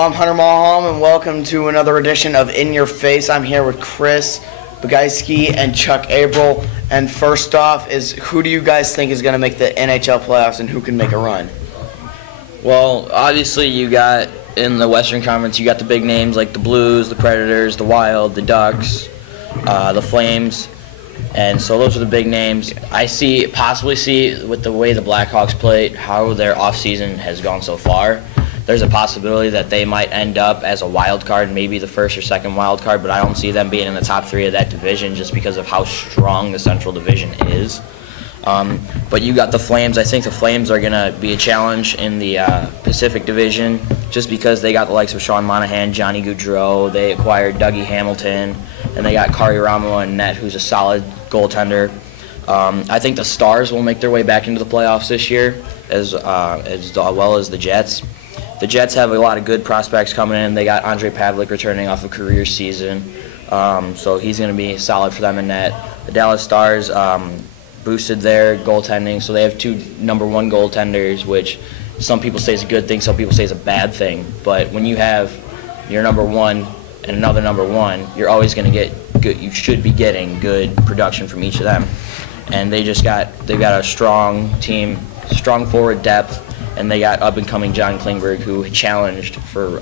I'm Hunter Malholm, and welcome to another edition of In Your Face. I'm here with Chris Begeiski and Chuck Abril. And first off is, who do you guys think is going to make the NHL playoffs and who can make a run? Well, obviously you got, in the Western Conference, you got the big names like the Blues, the Predators, the Wild, the Ducks, the Flames. And so those are the big names. I possibly see with the way the Blackhawks played, how their offseason has gone so far, there's a possibility that they might end up as a wild card, maybe the first or second wild card, but I don't see them being in the top three of that division just because of how strong the Central Division is. But you got the Flames. I think the Flames are going to be a challenge in the Pacific Division just because they got the likes of Sean Monahan, Johnny Gaudreau. They acquired Dougie Hamilton, and they got Kari Ramo in net, who's a solid goaltender. I think the Stars will make their way back into the playoffs this year, as well as the Jets. The Jets have a lot of good prospects coming in. They got Andre Pavlik returning off a career season, so he's going to be solid for them in net. The Dallas Stars boosted their goaltending, so they have two #1 goaltenders, which some people say is a good thing, some people say is a bad thing. But when you have your #1 and another #1, you're always going to get good. You should be getting good production from each of them. And they've got a strong team, strong forward depth. And they got up-and-coming John Klingberg, who challenged for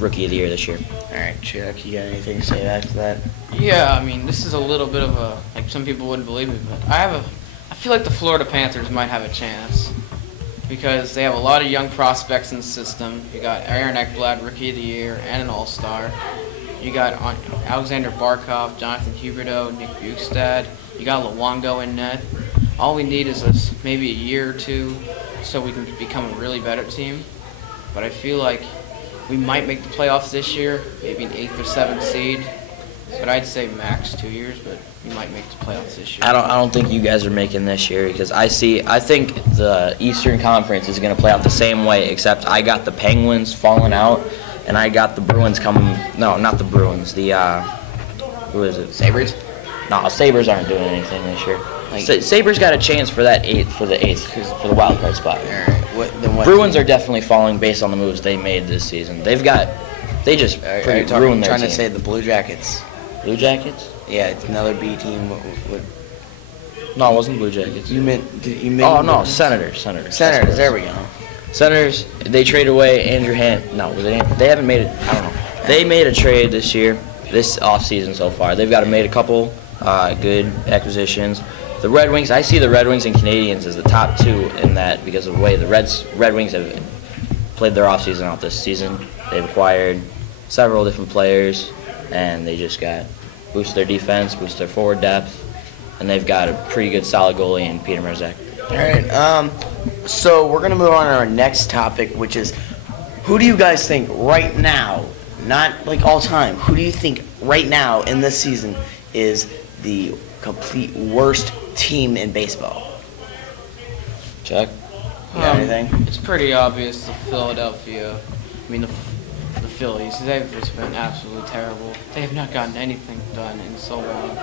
Rookie of the Year this year. All right, Chuck, you got anything to say after that? Yeah, I mean, this is a little bit of a, like, some people wouldn't believe me, but I feel like the Florida Panthers might have a chance because they have a lot of young prospects in the system. You got Aaron Ekblad, Rookie of the Year, and an All-Star. You got Alexander Barkov, Jonathan Huberdeau, Nick Bukestad. You got Luongo in net. All we need is maybe a year or two so we can become a really better team. But I feel like we might make the playoffs this year, maybe an 8th or 7th seed. But I'd say max 2 years, but we might make the playoffs this year. I don't think you guys are making this year because I think the Eastern Conference is going to play out the same way, except I got the Penguins falling out, and I got the Bruins coming. No, not the Bruins. Who is it? Sabres? No, Sabres aren't doing anything this year. Sabres got a chance for the 8th for the wild card spot. All right. Bruins are definitely falling based on the moves they made this season. They just ruined their team. Trying to say the Blue Jackets. Blue Jackets? Yeah, it's another B team. No, it wasn't Blue Jackets. You meant? Oh no, Senators. Senators. There we go. Senators. They traded away Andrew No, they haven't made it. I don't know. They made a trade this year, this offseason so far. They've made a couple good acquisitions. The Red Wings, I see the Red Wings and Canadiens as the top two in that because of the way the Red Wings have played their offseason out this season. They've acquired several different players, and they just boost their defense, boost their forward depth, and they've got a pretty good solid goalie in Peter Mrazek. All right, so we're going to move on to our next topic, which is, who do you guys think right now, not like all time, who do you think right now in this season is the complete worst team in baseball? Chuck? You got anything? It's pretty obvious. The Philadelphia, the Phillies. They've just been absolutely terrible. They have not gotten anything done in so long.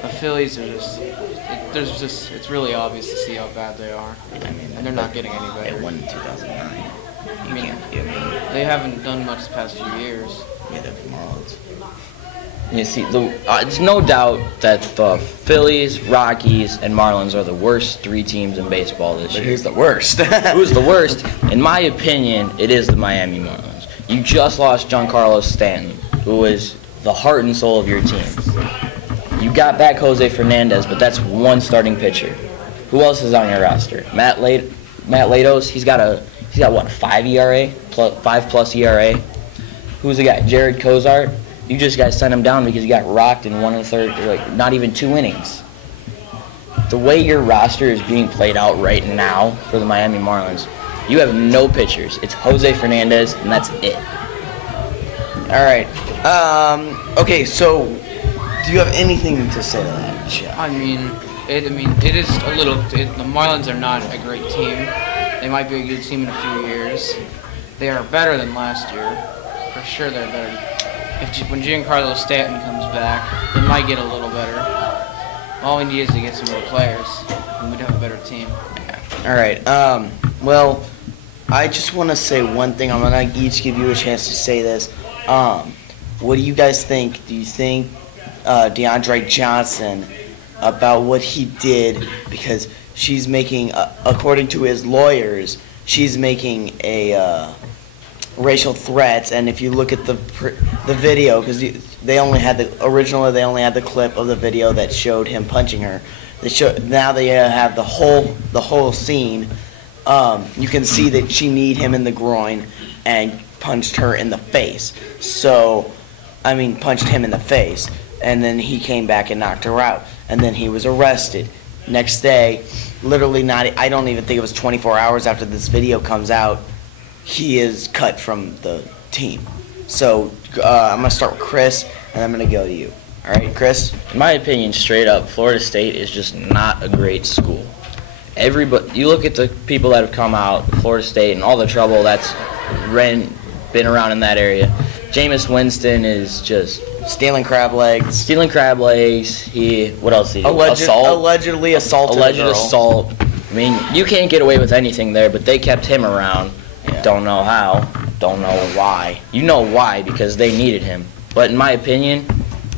The Phillies are it's really obvious to see how bad they are. And they're not getting any better. They won in 2009. They haven't done much the past few years. Yeah, the Marlins. You see, it's no doubt that the Phillies, Rockies, and Marlins are the worst three teams in baseball this year. Who's the worst? Who's the worst? In my opinion, it is the Miami Marlins. You just lost Giancarlo Stanton, who is the heart and soul of your team. You got back Jose Fernandez, but that's one starting pitcher. Who else is on your roster? Matt Latos. He's got what, 5 ERA, 5+ ERA. Who's the guy? Jared Cozart. You just guys sent him down because he got rocked in 1 1/3, not even 2 innings. The way your roster is being played out right now for the Miami Marlins, you have no pitchers. It's Jose Fernandez, and that's it. All right. Okay, so do you have anything to say to that, Chuck? It is a little. The Marlins are not a great team. They might be a good team in a few years. They are better than last year. For sure, they're better. When Giancarlo Stanton comes back, they might get a little better. All we need is to get some more players, and we'd have a better team. All right. Well, I just want to say one thing. I'm going to each give you a chance to say this. What do you guys think? Do you think DeAndre Johnson, about what he did, because she's making, according to his lawyers, she's making a racial threats, and if you look at the video, because they only had the clip of the video that showed him punching her. Now they have the whole scene. You can see that she kneed him in the groin and punched her in the face. Punched him in the face, and then he came back and knocked her out, and then he was arrested. Next day, literally I don't even think it was 24 hours after this video comes out, he is cut from the team. So I'm going to start with Chris, and I'm going to go to you. All right, Chris? In my opinion, straight up, Florida State is just not a great school. You look at the people that have come out, Florida State, and all the trouble that's been around in that area. Jameis Winston is just stealing crab legs. What else did he do? Allegedly assaulted a girl. Assault. I mean, you can't get away with anything there, but they kept him around. Yeah. Don't know how. Don't know why. You know why, because they needed him. But in my opinion,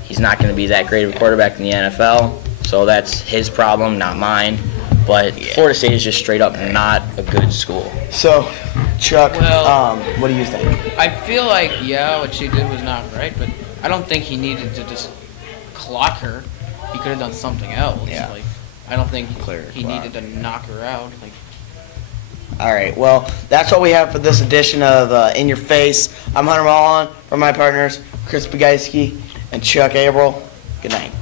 he's not going to be that great of a quarterback in the NFL, so that's his problem, not mine. But Florida State is just straight up not a good school. So, Chuck, what do you think? I feel like, what she did was not right, but I don't think he needed to just clock her. He could have done something else. Yeah. I don't think he clock. needed to knock her out. All right, well, that's all we have for this edition of In Your Face. I'm Hunter Mullen, from my partners, Chris Begeiski and Chuck Averill. Good night.